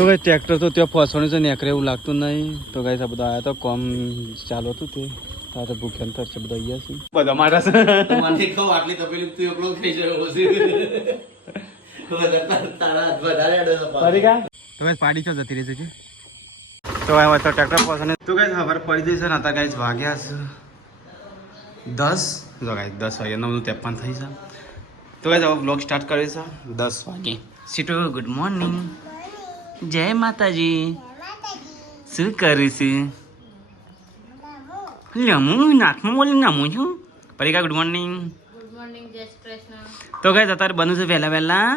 તો કઈ ટ્રેક્ટર તો ત્યાં ફસવાનું છે નેકરે એવું લાગતું નહીં. તો કઈ આ બધા આવ્યા તો કોમ ચાલુ હતું તે તો ભૂખ્યા થશે બધા અહીંયા છે બધા મારા છે મને કહો આટલી તપેલી તું એકલો થઈ ગયો છે તારા હાથ વધારે તો કઈ પાડી છો જતી રહી છે તો હવે તો ટ્રેક્ટર ફસવાનું તો કઈ ખબર પડી જશે ને અત્યારે કઈ વાગ્યા છે 10 જો કઈ 10 વાગે 9:53 થઈ છે તો કઈ હવે બ્લોગ સ્ટાર્ટ કરે છે 10 વાગે. સીટો ગુડ મોર્નિંગ, જય માતાજી. શું કરું છું? લમું નાકમાં બોલી નામું છું. પરીકા ગુડ મોર્નિંગ. ગુડ મોર્નિંગ, જય શ્રી કૃષ્ણ. તો ગાઈસ અત્યારે બનું છે વહેલા વહેલા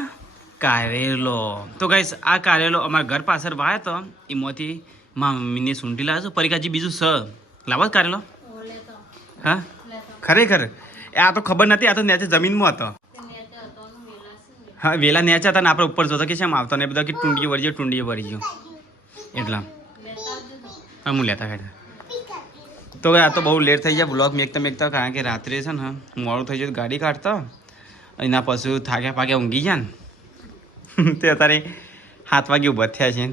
કારેલો. તો ગાઈસ આ કારેલો અમારા ઘર પાછળ વાય તો એમાંથી મમ્મીને સૂંટી લાવે છે. પરીકાજી બીજું સ લાવો કારેલો? હા ખરેખર આ તો ખબર નથી, આ તો નીચે જમીનમાં હતો. હા વેલા નેચા હતા ને આપણે ઉપર જોતા કે શેમ આવતા ને બધા કે ટુંડીએ ભરી ગયો ટુંડીએ ભરી ગયો એટલા હા હું લેતા ખાતા. તો આ તો બહુ લેટ થઈ જાય બ્લોગ મેકતા કારણ કે રાત્રે છે ને મોડું થઈ જાય ગાડી કાઢતા એના પછી થાક્યા પાક્યા ઊંઘી ગયા ને તે અત્યારે 7 વાગે ઊભા થયા છે.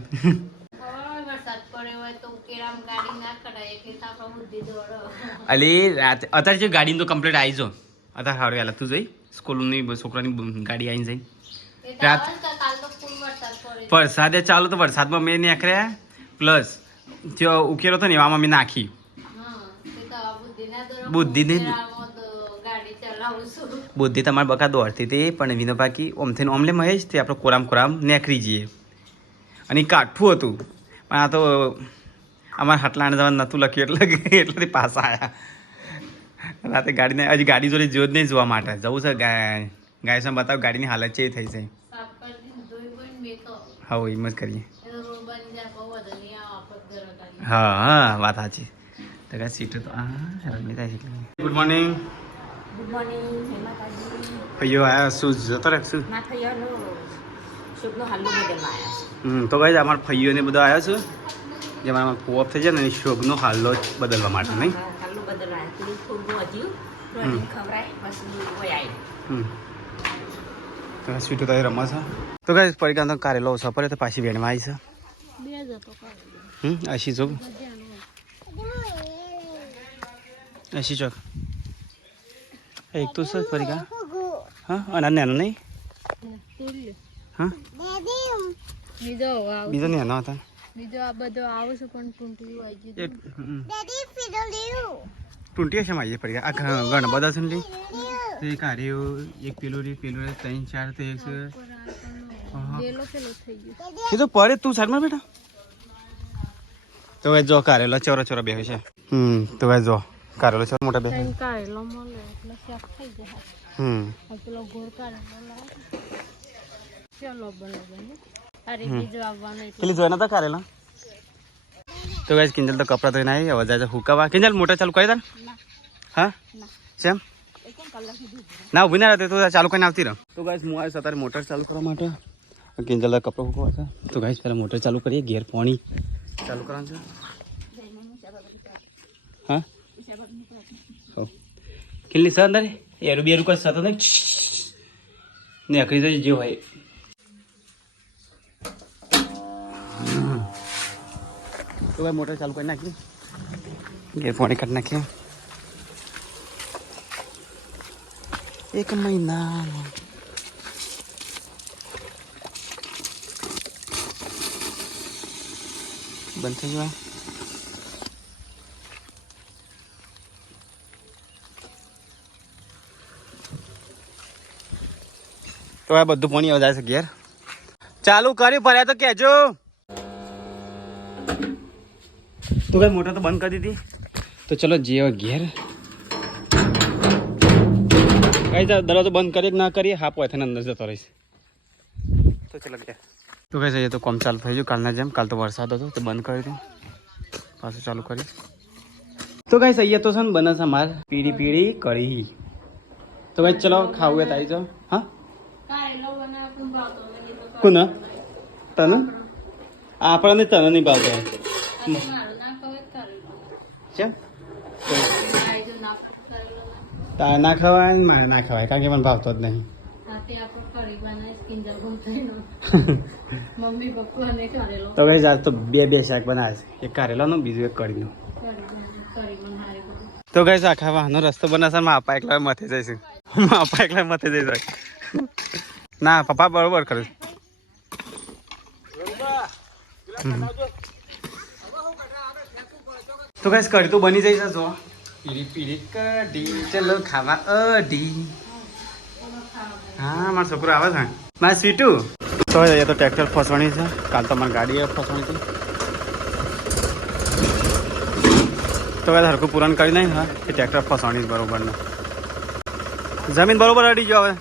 અલી રાત અત્યારે જે ગાડી તો કમ્પ્લીટ આવી જો અત્યારે સારું વહેલા તું જઈ સ્કૂલની છોકરાની ગાડી આવી જઈ રાત વરસાદે ચાલો તો વરસાદમાં મેં નીકળ્યા પ્લસ ત્યાં ઉકેલો હતો ને એવામાં મેં નાખી બુદ્ધિ તમારે બકા દોડતી હતી પણ વિનો બાકી ઓમથી ઓમલે મહેશ તે આપણે કોરામ નીકળી જઈએ અને કાઠું હતું પણ આ તો અમારે હટલાને જવાનું નહોતું લખ્યું એટલે પાછા આવ્યા રાતે ગાડીને હજી ગાડી જોડે જો જ નહીં જોવા માટે જવું છે ગાય સામે બતાવ ગાડીની હાલત છે એ થઈ છે. હા એમ જ કરીએ. હા હા વાત સાચી. તો કાંઈ સીટ તો ગુડ મોર્નિંગ. ગુડ મોર્નિંગ, જય માતાજી. ભાઈઓ આયા શું જતો રાખશું ના થયો શુભનો હાલુ બદલવા આવ્યા છે. તો ભાઈ અમારા ભાઈઓને બધા આવ્યા છે જેમાં કોપ થઈ જાય ને શોભનો હાલો જ બદલવા માટે નહીં હાલુ બદલવા આવ્યા થોડું હજુ ખવરાય પછી કોઈ આવી તો સ્વીટો તો રમવા છે. તો કઈ પરીક્ષા તો કારેલો સપરે તો પાછી વેણવા આવી છે. આશી ચોક આશી ચોક એક તો સર પરીક્ષા હા અને નાનો નહીં હા બીજો નાનો હતા બીજો આ બધો આવું છું પણ ટૂંટી આવી ગઈ. ટૂંટી હશે મારી પડી આ ઘણા બધા છે ને એ કાર્યો એક પેલું 3 4 તો એક એ તો પડે તું સાઈડમાં બેઠા. તો ભાઈ જો કારેલો ચોરો બે છે. તો ભાઈ જો કારેલો ચોરો મોટા બે કારેલો મળે એટલે શાક થઈ જાય. પેલો ગોળ કારેલો ચાલો બનાવવાનું અરે બીજો આવવાનું પેલી જોઈ નતા કારેલા. તો ગાઈસ કિંજલ તો કપડા ધોઈને આવી હવે જાય હુકાવા. કિંજલ મોટર ચાલુ કરી દે હા સેમ ના ઉભી ના રહેતી તો ચાલુ કરીને આવતી રહો. તો ગાઈસ હું આવ્યો અત્યારે મોટર ચાલુ કરવા માટે. કિંજલ કપડા હુકવા છે તો ગાઈસ પહેલાં મોટર ચાલુ કરીએ ઘેર પાણી ચાલુ કરવાનું છે. હા કેટલી સર અંદર એરું બેરું કઈ સતો નહીં ને અકડી જાય જે હોય. તો ભાઈ મોટર ચાલુ કરી નાખી ઘેર પાણી કાઢી નાખીએ. 1 મહિના બંધ થઈ ગયો. તો આ બધું પાણી આવે છે ઘેર ચાલુ કર્યું ભર્યા તો કહેજો. તો કઈ મોટર તો બંધ કરી દીધી. તો ચલો જે ઘેર કઈ દરવાજો બંધ કરીએ ના કરીએ હા પોય થઈને અંદર જતો રહીશ. તો ચલો ઘેર. તો કઈ જઈએ તો કોમ ચાલુ થઈ ગયું કાલના જેમ. કાલ તો વરસાદ હતો તો બંધ કરી દીધું પાછું ચાલુ કરી. તો કઈ અહીંયા તો છે ને બને છે મારે પીળી કઢી. તો કઈ ચલો ખાવું તારી તો હા કોના તને આપણને તને નહીં ભાવતો તારે ના ખવાય ને મારે ના ખવાય કારણ કે મને ભાવતો જ નહીં. મમ્મી પપ્પા ને કરેલો તો ગઈ આજ તો બે શાક બનાવે છે એક કારેલાનું બીજું એક કઢીનું તો ગઈ આખા વાહનો રસ્તો બનાવશે માં આપા એકલા મથે જઈશું આપા એકલા મથે જઈશું ના પપ્પા બરોબર કરે તો ગઈ કઢી તો બની જઈશ જો પીડી પીડી કઢી ચલો ખાવા અઢી હા મારો છોકરો આવે છે મારે સ્વીટુ તો અહીંયા તો ટ્રેક્ટર ફસવાની છે કાલ તો મારી ગાડી ફસવાની હતી તો કદાચ હરખું પૂરણ કરી નહીં હા એ ટ્રેક્ટર ફસવાની બરોબર ને જમીન બરોબર અડી ગયો હવે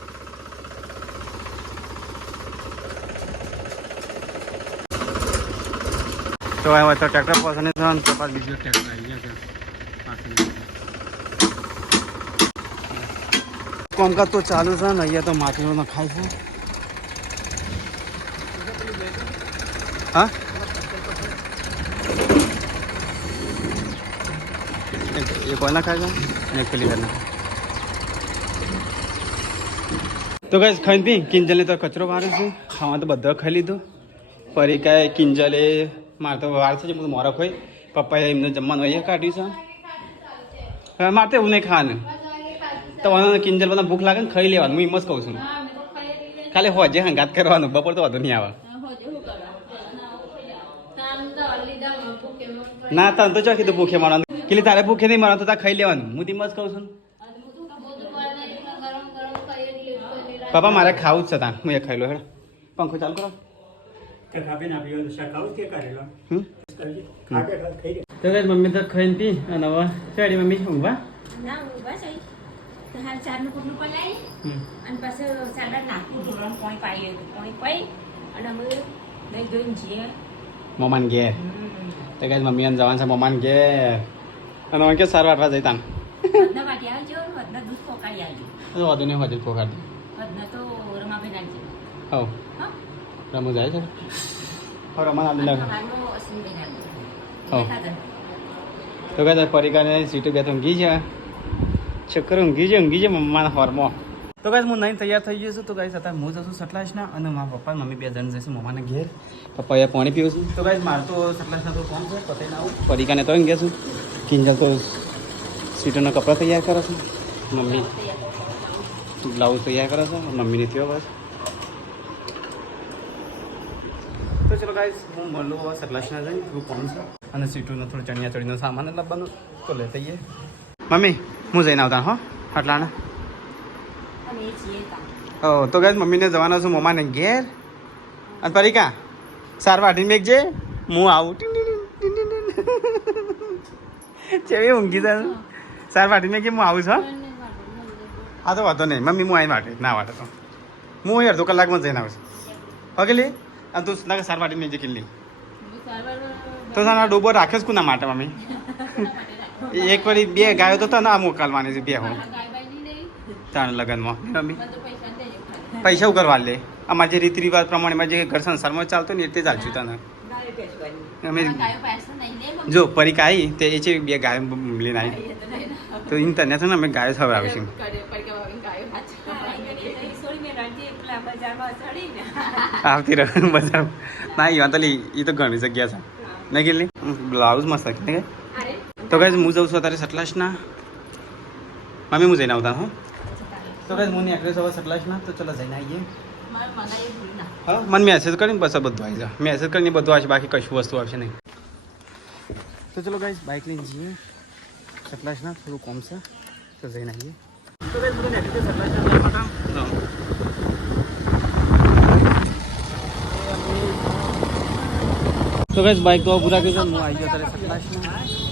તો હવે તો ટ્રેક્ટર ફસવાની છે તો પાછું બીજું ટ્રેક્ટર આવી ગયા છે કામકાજ તો ચાલુ છે ને અહીંયા તો માટીનો નખાય છે હા એ કોઈ ના ખાય છે ને પેલી વાર ના તો કઈ ખાઈ પી કિંજલને તો કચરો મારે છે ખાવા તો બધા ખાઈ લીધો ફરી કાંઈ કિંજલે મારે તો વાર છે બધું મોરખ હોય પપ્પાએ એમને જમવાનું અહીંયા કાઢ્યું છે હવે મારે તો એવું નહીં ખાવાનું તો કિંજલ બધા ભૂખ લાગે ને ખાઈ લેવાનું હું એમ જ કહું છું ખાલી હોજે હંગાત કરવાનું બપોર તો વધુ નહીં આવે ના તને તો ચોકી તો ભૂખે મારવાનું કે તારે ભૂખે નહીં મારવાનું તો તારે ખાઈ લેવાનું હું તેમ જ કહું છું પપ્પા મારે ખાવું જ છે તાન હું એ ખાઈ લો હેડ પંખો ચાલુ કરો તો કઈ મમ્મી તો ખાઈને પી અને હવે ચાડી મમ્મી ઊંઘવા ના ઉભા છે તો હાલ ચારનું કુટનું પલાય અને પાછું ચાદર નાખવું ધોરણ પોણી પાઈ અને અમે નહીં જોઈને જઈએ મમ્માને ઘેર તો કઈ મમ્મી અને જવાનું છે મમ્માને ઘેર અને કે સારું વાટવા જઈ તાન વધના વાટી આવજો વધના દૂધ પોકાડી આવજો વધુ નહીં વધુ પોકાડ વધના તો રમાબેન આવજો હવ રમુ જાય છે હવે રમા આલી લાગે સવારનો અશ્વિનબેન આવજો હવ તો કઈ પરિકાને સીટું બે તો ઊંઘી છે ચક્કર ઊંઘી છે મમ્માના હોરમાં તો કઈ હું નહીં તૈયાર થઈ ગયો છું તો કઈ અત્યારે હું જશું સટલાસના અને મારા પપ્પા મમ્મી બે જણ જઈશું મમ્માના ઘેર પપ્પાએ પાણી પીવું છું તો કઈ મારે તો સટલાસના તો કોણ છે પતાઈ ના આવું પરિકાને તો ગયા છું કિંજલ તો સીટોના કપડાં તૈયાર કરે છે મમ્મી બ્લાઉઝ તૈયાર કરે છે મમ્મીને થયો બસ તો ચલો ગાઈસ હું મળું સટલાસના જઈને થોડું કોણ છે અને સીટોનો થોડું ચણિયા ચડીનો સામાન લાવવાનું તો લેતા જઈએ મમ્મી હું જઈને આવતા હો આટલાના અને એ છીએ કામ ઓ તો ગાઈસ મમ્મીને જવાનો છું મમ્માને ઘેર અને પરિકા સાર વાટીને મેકજે હું આવું ચેવી ઊંઘી જાય સાર વાટીને મેકજે હું આવું છું હા તો વાંધો નહીં મમ્મી હું આવી વાટે ના વાટે તો હું અડધો કલાકમાં જઈને આવું છું પગલી અને તું ના સાર વાટીને મેકજે કિલ્લી તો તારા ડોબો રાખ્યો જ કોના માટે મમ્મી એક વાર બે ગાયો તો તને આ મોકલવાની છે બે હું તારા લગ્નમાં મમ્મી પૈસા હું કરવા લે અમારે જે રીતિ રિવાજ પ્રમાણે જે ઘર સંસારમાં ચાલતો ને એ રીતે ચાલશું તને અમે જો પરિકા આવી તે એ છે બે ગાયો લઈને આવી તો ઇન તને છે ને અમે ગાયો ખવડાવીશું આવતી રહે બજાર ના એ તો એ તો ઘણી જગ્યા છે નહીં ગયેલી બ્લાઉઝ મસ્ત ને તો કઈ હું જઉં છું અત્યારે સટલાસના મમ્મી હું જઈને આવતા હું તો કઈ હું એડ્રેસ હવે સટલાસના તો ચલો જઈને આવીએ હા મને મેસેજ કરીને બસ બધું આવી જાય મેસેજ કરીને બધું આવશે બાકી કશું વસ્તુ આવશે નહીં તો ચલો ગાઈસ બાઇક લઈને જઈએ સટલાસના થોડું કોમ છે તો જઈને આવીએ તો ગાઈસ બધું એડ્રેસ સટલાસના તો ગાઈસ બાઇક તો પૂરા કરી હું આવી ગયો અત્યારે સટલાસના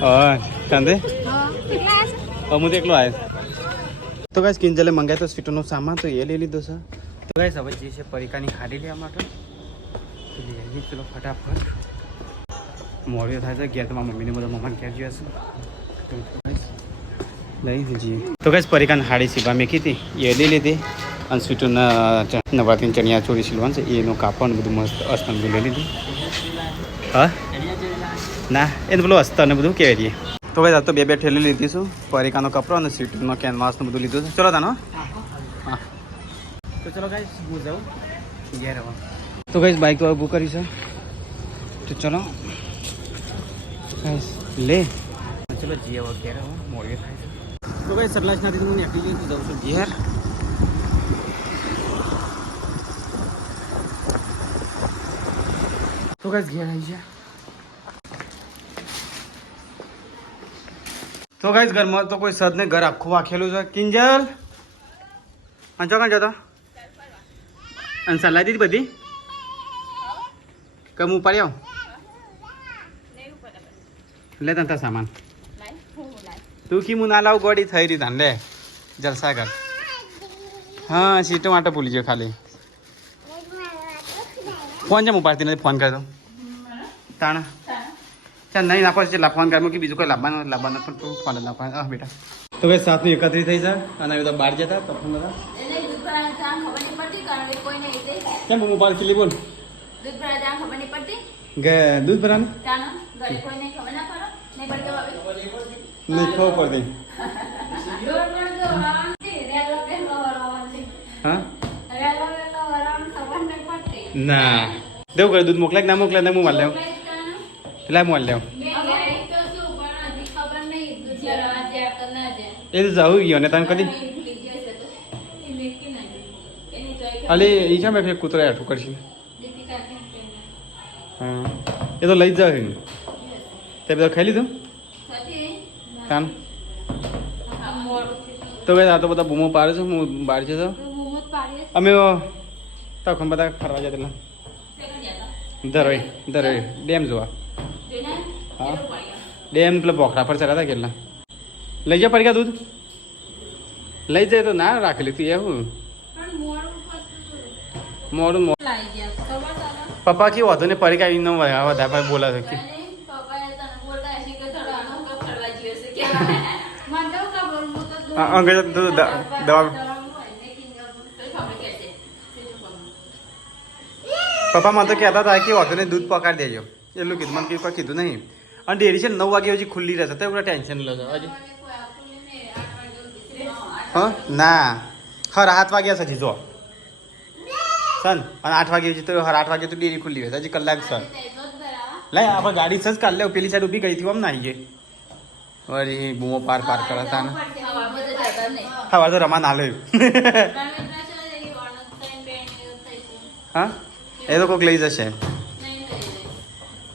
હા કાંદે હું તો એકલો આવ્યો તો ગાઈસ કિંજલે મંગાવ્યો તો સ્વીટોનો સામાન તો એ લઈ લીધો છે તો ગાઈસ હવે જે છે પરિકાની હાડી લેવા માટે લઈ આવીએ ચલો ફટાફટ મોડું થાય છે ગયા તમારા મમ્મીને બધા મમ્માને ઘેર જોયા છે લઈ જઈએ તો ગાઈસ પરિકાની હાડી સીવા મેકી હતી એ લઈ લીધી અને સ્વીટોના નવરાત્રિની ચણિયા ચોળી સીલવાનું છે એનું કાપડ બધું મસ્ત અસ્તર લઈ લીધું હા ના એને પેલું અસ્તર ને બધું કહેવાય દઈએ તો ભાઈ આ તો બે ઠેલી લીધી છું પરિકાનો કપડો અને સીટનો કેનવાસનું બધું લીધું છે ચલો તાનો હા તો ચલો ગાઈસ હું જાઉં ઘેર હવે તો ગાઈસ બાઇક તો બુક કરી છે તો ચલો ગાઈસ લે ચલો જઈએ હવે ઘેર હવે મોડે થાય છે તો ગાઈસ સટલાસનાથી હું નીકળી લઈને જાઉં છું ઘેર તો ગાઈસ ઘેર આવી છે તો ગાઈસ ઘરમાં તો કોઈ સદ ને ઘર આખું વાખેલું છે કિંજલ અંચો કાં જતો અને સલાહ દીધી બધી કમ ઉપાડી આવ લે તને સામાન તું કી હું ના લાવ ગોડી થઈ રહી તને લે જલસા કર હા સીટો માટે ભૂલી ગયો ખાલી ફોન જેમ ઉપાડતી નથી ફોન કરતો તાણા ચાલ નહીં નાખો છે ફોન કર્યો કે બીજું કોઈ લાવવાનું પણ તું ફોન જ નાખવા હા બેટા તો ભાઈ સાથનું એકત્રિત થઈ જાય અને બધા બહાર જતા તફન બધા કેમ હું ઉપાડ ખીલી બોલ દૂધ ભરાનું નહીં ખબર પડતી હા ના દેવું કરે દૂધ મોકલાય ના મોકલાય હું માલ લેવ પેલા મોલ લેવ એ તો જવું ગયો ને તને કદી અલી એ છે મેં કૂતરો હેઠું કરશે હા એ તો લઈ જ જાય તે બધા ખાઈ લીધું તાન તો ભાઈ આ તો બધા બૂમો પાડે છે હું બહાર જતો અમે તખમ બધા ફરવા જતા ધરોઈ ડેમ જોવા હા ડેમ પેલા બોખરા પર ચડ્યા હતા કેટલા લઈ જા પડી ગયા દૂધ લઈ જાય તો ના રાખેલી તું એવું મોડું પપ્પા કેવું હતું ને પડી કાંઈ ન વધારે બોલા છે કે અંગે દવા પપ્પા મને તો કહેતા હતા કે વાંધો નહીં દૂધ પકાડી દેજો એટલું કીધું મને કોઈ કીધું નહીં અને ડેરી છે 9 વાગે હજી ખુલ્લી રહેશે તો એવું ટેન્શન લો છો હજી હા ના હર 7 વાગ્યા છે હજી જો સન અને 8 વાગે હજી તો હર 8 વાગે તો ડેરી ખુલ્લી રહેશે હજી કલાક સર લઈ આપણે ગાડી સજ કાઢ લે પેલી સાઈડ ઊભી કરી હતી આમ ના આવીએ વળી બૂમો પાર કરતા ને હા તો રમા ના લે હા એ તો કોઈક લઈ જશે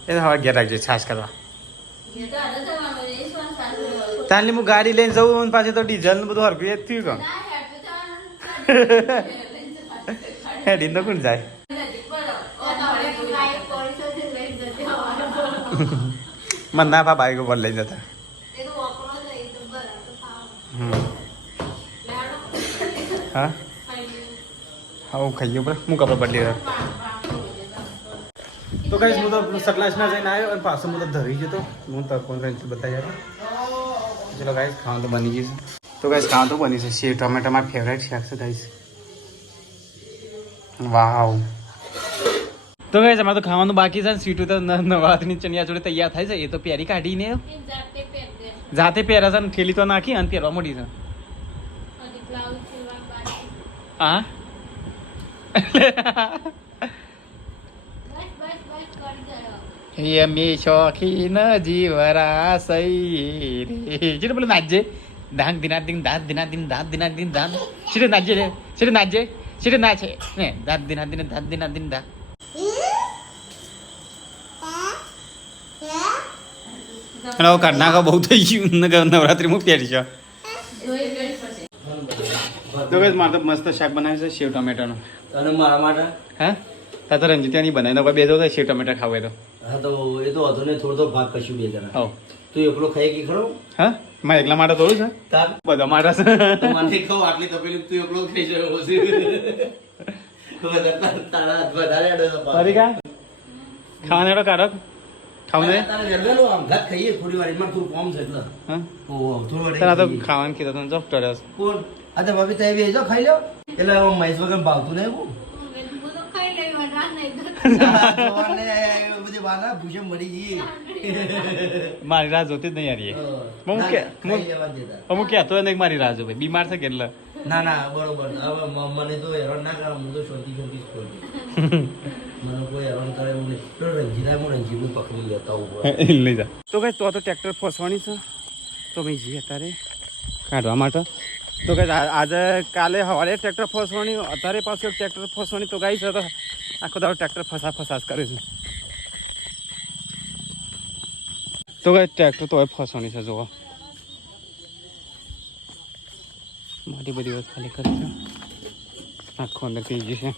એ તો હવે ઘેર રાખજે છાશ કરવા તાલી હું ગાડી લઈને જવું પાછી તો ડીઝલ બધું હરકું એ થયું કહું હેડી તો કોણ જાય મને ના પા બાઈક ઉપર લઈ જતા હા હા ખાઈ ગયો હું કપડા બદલી રહ્યો તો કઈ હું તો સટલાસના જઈને આવ્યો અને પાછો હું તો ધરી જતો હું તો કોણ બતાવી જતો ચલો ગાઈસ ખાવાનું તો બની ગયું છે તો ગાઈસ ખાવાનું તો બની છે સેવ ટમેટા મારા ફેવરેટ શાક છે ગાઈસ વાવ તો ગાઈસ અમારે તો ખાવાનું બાકી છે સ્વીટું તો નવરાત્રિની ચણિયા જોડે તૈયાર થાય છે એ તો પહેરી કાઢીને જાતે પહેરે છે ને ઠેલી તો નાખી અને પહેરવા મળી છે હા મે શોખી ન જીવરા સઈ રે જેને પેલું નાચજે ધાંગ દિના દિન દાંત દિના દિન દાંત દિના દિન દાંત સીધે નાચજે રે સીધે નાચજે સીધે નાચે ને દાંત દિના દિન દાંત દિના દિન દાંત અને કરના બહુ થઈ ગયું નવરાત્રી હું પહેરી છે તો કઈ મારે તો મસ્ત શાક બનાવ્યું છે સેવ ટમેટાનું અને મારા માટે હા તા તો રંજીતાની બનાવીને બે દો સેવ ટમેટા ખાવ તો હા તો એ તો હતો ને થોડો ભાગ કશું બે જણા હવ તું એકલો ખાઈ કે ખરો હા મારે એકલા માટે થોડું છે તાર બધા માટે છે તો મને ખાવ આટલી તપેલી તું એકલો ખાઈ રહ્યો છે તારા વધારે પરિકા ખાવાનો એડો કાઢો ખાવું ને તારે જલ્દી આમ ઘાત ખાઈએ થોડી વાર એમાં થોડું કોમ છે એટલે હા ઓહો થોડી તને તો વાર ખાવાનું કીધું તને ડોક્ટર કોણ આ તો ભાભી તમે બેસો ખાઈ લો એટલે મહેશ વગર ભાવતું નહીં હું જવાને બધી વાના ભૂસે મળી જઈએ. મારી રાહ જોતી જ નહીં યાર એ. હું કે ખાઈ લેવા દેતા. અમુક કહેતો ને મારી રાહ જો ભાઈ બીમાર છે કે એટલે ના ના બરોબર હવે મને તો હેરાન ના કરે હું તો શાંતિ જ ખોલી મને કોઈ હેરાન કરે એવું નહીં તો રંજીના હું રંજીનું પકડી લેતા હું લઈ જા તો કઈ તો ટ્રેક્ટર ફસવાની છે તો ભાઈ જઈએ અત્યારે કાઢવા માટે તો કઈ આજે કાલે સવારે ટ્રેક્ટર ફસવાની અત્યારે પાછું ટ્રેક્ટર ફસવાની તો ગાઈ છે તો આખો દાડો ટ્રેક્ટર ફસાસ કરે છે તો કઈ ટ્રેક્ટર તો હવે ફસવાની છે જોવા મારી બધી વાત ખાલી કરી છે આખો અંદર થઈ જશે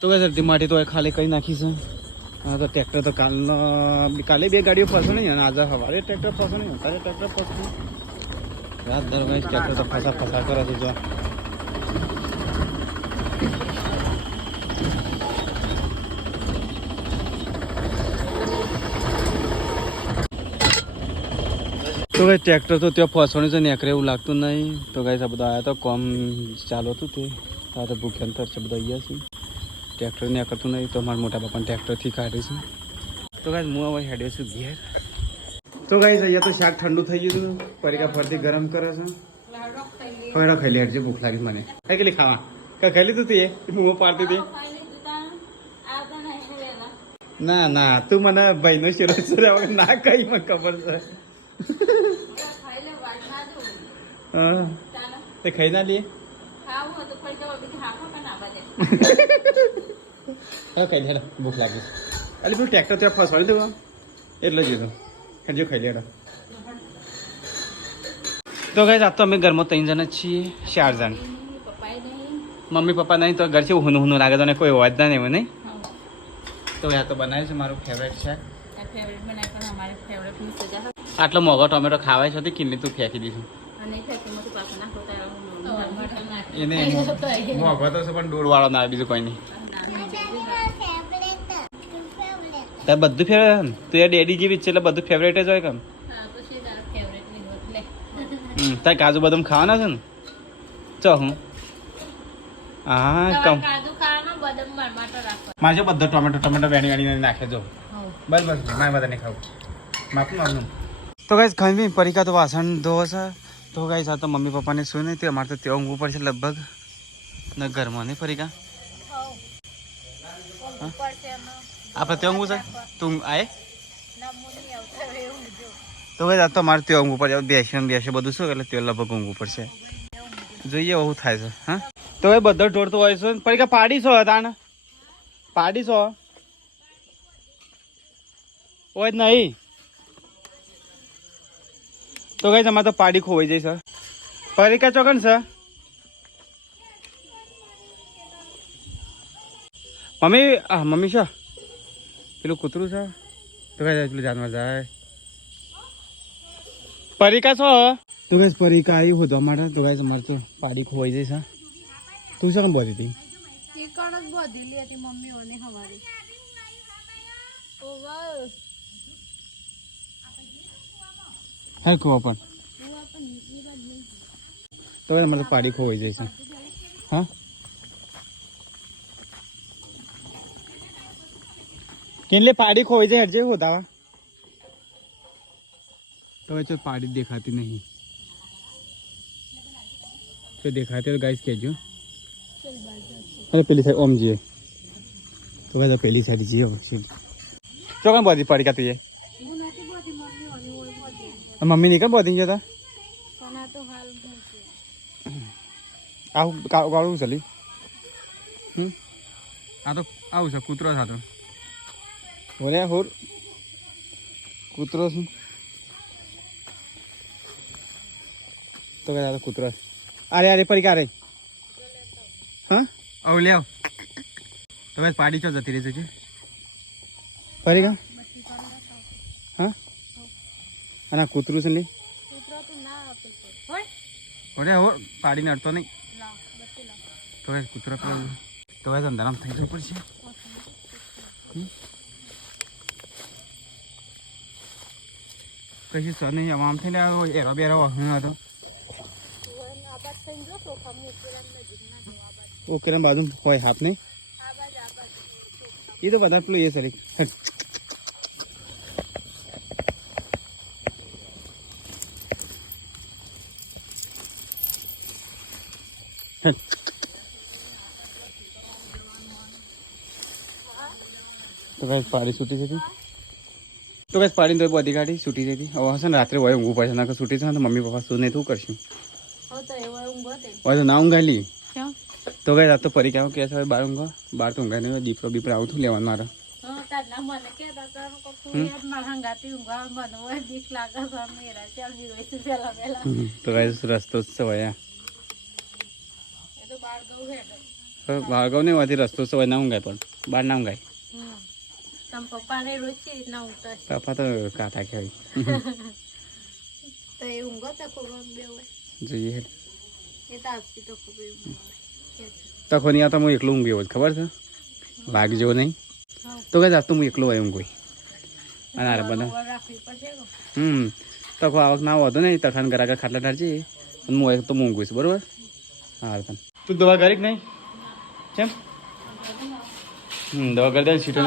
તો કઈ સર માટી તો ખાલી કરી નાખી છે હા તો ટ્રેક્ટર તો કાલે બે ગાડીઓ ફસો નહીં અને આજે સવારે ટ્રેક્ટર ફસો નહીં અત્યારે ટ્રેક્ટર ફસતું રાત દરમિયાન ટ્રેક્ટર તો ફસા કરે છે જો તો કઈ ટ્રેક્ટર તો ત્યાં ફસવાનું છે નેકરે એવું લાગતું નહીં તો કઈ આ બધા આવ્યા તો કોમ ચાલુ હતું તે તારે તો ભૂખ્યાંતર છે બધા અહીંયા છે ટ્રેક્ટર નેકરતું નહીં તો મારા મોટા બાપાને ટ્રેક્ટરથી કાઢીશું તો કઈ હું હવે હેડ્યો છું ઘેર તો કઈ અહીંયા તો શાક ઠંડુ થઈ ગયું હતું પરીકા ફરતી ગરમ કરે છે હવે ખાઈ લે હેડજો ભૂખ લાગી મને કઈ કેટલી ખાવા કઈ ખાઈ લીધું તું એ બૂમો પાડતી હતી ના ના તું મને ભાઈનો શેરો વગર ના કઈ મને ખબર છે હા તે ખાઈ ના લઈએ હવે ખાઈ લે ભૂખ લાગી અલી પેલું ટ્રેક્ટર ત્યાં ફસવાડી દઉં એટલે જ લીધું ખાઈ ખાઈ લે તો કઈ આજ તો અમે ઘરમાં 3 જણ જ છીએ 4 જણ મમ્મી પપ્પા નહીં તો ઘર છે હુનું હુનું લાગે તો કોઈ અવાજ ના નહીં નહીં તો આ તો બનાવ્યું છે મારું ફેવરેટ છે આટલો મોઘો ટોમેટો ખાવાય છે કિલ્લી તું ફેંકી દીધું એને મોઘો તો છે પણ દૂર વાળો ના આવે બીજું કોઈ નહીં તાર બધું ફેવરેટ તું યાર ડેડી જેવી જ છે એટલે બધું ફેવરેટ જ હોય કેમ તાર કાજુ બદામ ખાવાના છે ને ચો હું હા કમ મારે બધો ટોમેટો વેણી નાખે જો બસ મારે બધા નહીં ખાવું માપનું તો ગાઈસ ખાઈ પરીકા તો વાસણ ધોવો છે તો ગાઈસ આ તો મમ્મી પપ્પાને શું નહીં તે અમારે તો ત્યાં ઊંઘવું પડશે લગભગ ને ઘરમાં નહીં પરીકા આપણે ત્યાં ઊંઘવું છે તું આય તો ગાઈસ આ તો અમારે ત્યાં ઊંઘવું પડશે બેસે બધું શું એટલે ત્યાં લગભગ ઊંઘવું પડશે જોઈએ એવું થાય છે હા તો એ બધો ઢોળતો હોય છે પરીકા પાડીશો તાણ પાડીશો હોય જ નહીં તો કઈ તમારે તો પાડી ખોવાઈ જાય સર પરીકા ચોકન સર મમ્મી છે પેલું કૂતરું છે તો કઈ પેલું જાનવર જાય પરીકા છો તો કઈ પરીકા આવી હોતો માટે તો કઈ તમારે તો પાડી ખોવાઈ જાય સર તું શું બોલી હતી હા કહો પણ તો મને પાડી ખોવાઈ જાય છે હા કેટલે પાડી ખોવાઈ જાય હરજે હોતા તો જો પાડી દેખાતી નહીં તો દેખાતી તો ગાઈસ કહેજો અરે પેલી સાઈડ ઓમ જઈએ તો ભાઈ પેલી સાઈડ જઈએ ચોકન બધી પડી કા તું મમ્મી નહીં કેમ બધી જતા આવું કાળું ચાલી આ તો આવું છે કૂતરો થતો બોલે હોર કૂતરો શું તો કદાચ કૂતરો અરે પરીકા રે હા આવું લે આવ તો બસ પાડી ચો જતી રહી છે પરીકા હા અને કૂતરું છે લે ઓરે હો પાડીને અડતો નહીં તો કૂતરો તો અંધારામ થઈ જવું પડશે કશું સર નહીં આમ થઈને એરો બેરો હું હતો ઓકે બાજુ હોય હાફ નહીં એ તો વધારે પેલું એ સરી તો કઈ પાડી છૂટી જતી તો કઈ પાડીને તો બધી ગાડી છૂટી જતી હવે હશે ને રાત્રે હોય ઊંઘવું પડશે ના છૂટી જશે તો મમ્મી પપ્પા શું નહીં તું કરશું હોય તો ના ઊંઘાલી તો કઈ રાત તો પરી કેવું કે છે બાર ઊંઘો બાર તો ઊંઘાય નહીં દીપડો બીપડો આવું થયું લેવાનું મારે તો કઈ રસ્તો જ છે હોય ભાર્ગવ નહીં હોવાથી રસ્તો છે હોય ના ઊંઘાય પણ બહાર ના ઊંઘાય પપ્પા તો કાતા કહેવાય જોઈએ તખો નહીં આવતા હું એકલો ઊંઘ્યો ખબર છે વાગજો નહીં તો કઈ જાતું હું એકલો હોય ઊંઘ અને અરે બધા તખો આવક ના વધુ નહીં તખાને ઘર આગળ ખાટલા ઢાળજે અને હું તો ઊંઘું છું બરોબર હા તને તું દવા કરી કે નહીં કેમ દવા કરી દે સીટો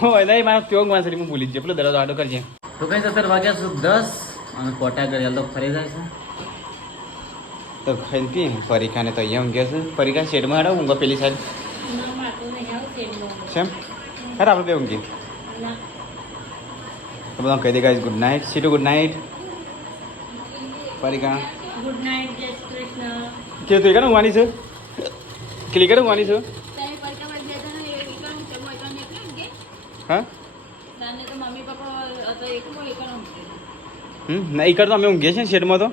હોય નહીં મારા પ્યોગ માસરી હું ભૂલી જ પેલો દરવાજો આડો કરજે તો કઈ 17 વાગ્યા છે 10 અને કોટા કરી હાલ તો ફરી જાય છે તો ખાઈને પી પરીખાને તો અહીંયા ઊંઘ્યા છે પરીખા શેડમાં હાડો ઊંઘો પેલી સાઈડ કેમ અરે આપણે બે ઊંઘીએ તો બધા કહી દે guys good night Situ good night Parikha good night જય શ્રી કૃષ્ણ કે તું એકને ઊંઘવાની છે ક્લિક કરે ઊંઘવાની છે હા ના ઈકડ તો અમે ઊંઘીએ છીએ શેડમાં તો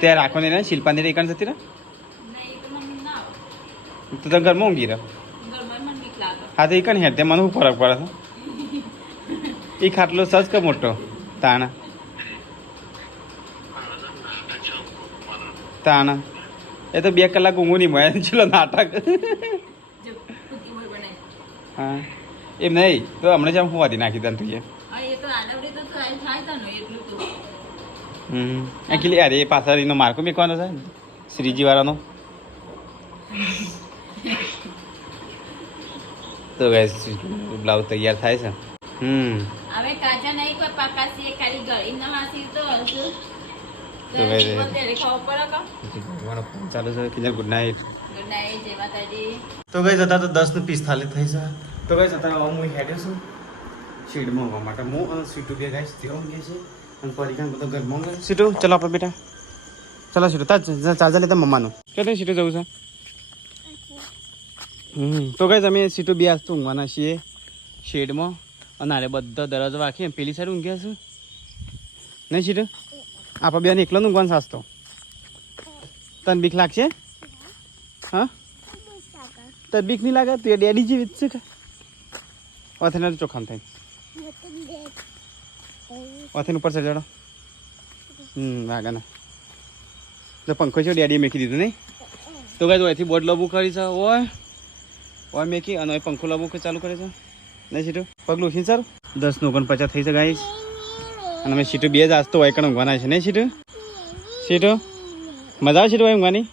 ત્યાં રાખો ને શિલ્પાની એકણ જતી રહે તો તને ઘરમાં ઊંઘી રહે હા તો એકણ હેઠ મને શું ફરક પડે છે એ ખાટલો સજ કે મોટો તાણા તાણા એ તો 2 કલાક ઊંઘું નહીં મળે ચલો નાટક હા એમ નહીં તો હમણાં જ હું વાદી નાખી દઉં તું એકચ્યુઅલી અરે પાછળ એનો માર્કો મેકવાનો છે શ્રીજી વાળાનો તો ગાઈસ બ્લાઉઝ તૈયાર થાય છે હવે કાચા નહીં કોઈ પાકાસી ખાલી ગળી ન હાસી તો હલસુ તો ગાઈસ ચાલુ છે કિજન ગુડ નાઇટ ગુડ નાઇટ જય માતાજી તો ગાઈસ હતા તો 10:45 થઈ છે તો ગાઈસ અત્યારે હું હેડ્યો છું શેડમાં ઊંઘવા માટે હું અને સીટુ બે ગાઈસ ત્યાં ઊંઘે છે અને પરીખાન બધો ઘરમાં ઊંઘે સીટુ ચલો આપણે બેટા ચલો સીટુ ચાર્જર લેતા મમ્માનું ક્યાં સીટુ જવું છે તો ગાઈસ અમે સીટુ બે આજ તો ઊંઘવાના છીએ શેડમાં અને અરે બધા દરવાજો વાંખી પેલી સાઈડ ઊંઘ્યા છે નહીં સીટુ આપણે બેને એકલો ઊંઘવાનું સાચતો તને બીક લાગશે હા તને બીક નહીં લાગે તું ડેડી જેવી જ છે ઓથેને ચોખામ થાય ઓથેન ઉપર ચડ્યો વાગાના તો પંખો છે ડેડીએ મેકી દીધું નહીં તો કાંઈ અહીંથી બોર્ડ લબું કરી છે ઓય મેકી અને ઓય પંખો લબું ચાલુ કરે છે નહીં સીટું પગલું ઉઠીને સારું 10:49 થઈ છે ગાઈસ અને અમે સીટું બે જ આજ તો વાયકણ ઊંઘવાના છે નહીં સીટું સીટું મજા આવે સીટું ભાઈ ઊંઘવાની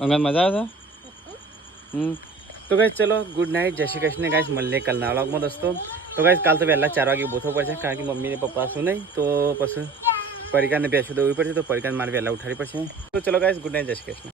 ઊંઘવાની મજા આવે છે તો ગાઈસ ચલો ગુડ નાઇટ જય શ્રી કૃષ્ણ ગાઈસ મળીએ કાલના વ્લોગમાં દોસ્તો તો ગાઈસ કાલ તો વહેલા 4 વાગે ઉભો થવું પડશે કારણ કે મમ્મીને પપ્પા શું નહીં તો પછી પરિકારને બેસું દેવું પડશે તો પરિકારને મારે વહેલા ઉઠાડી પડશે તો ચલો ગાઈસ ગુડ નાઇટ જય શ્રી કૃષ્ણ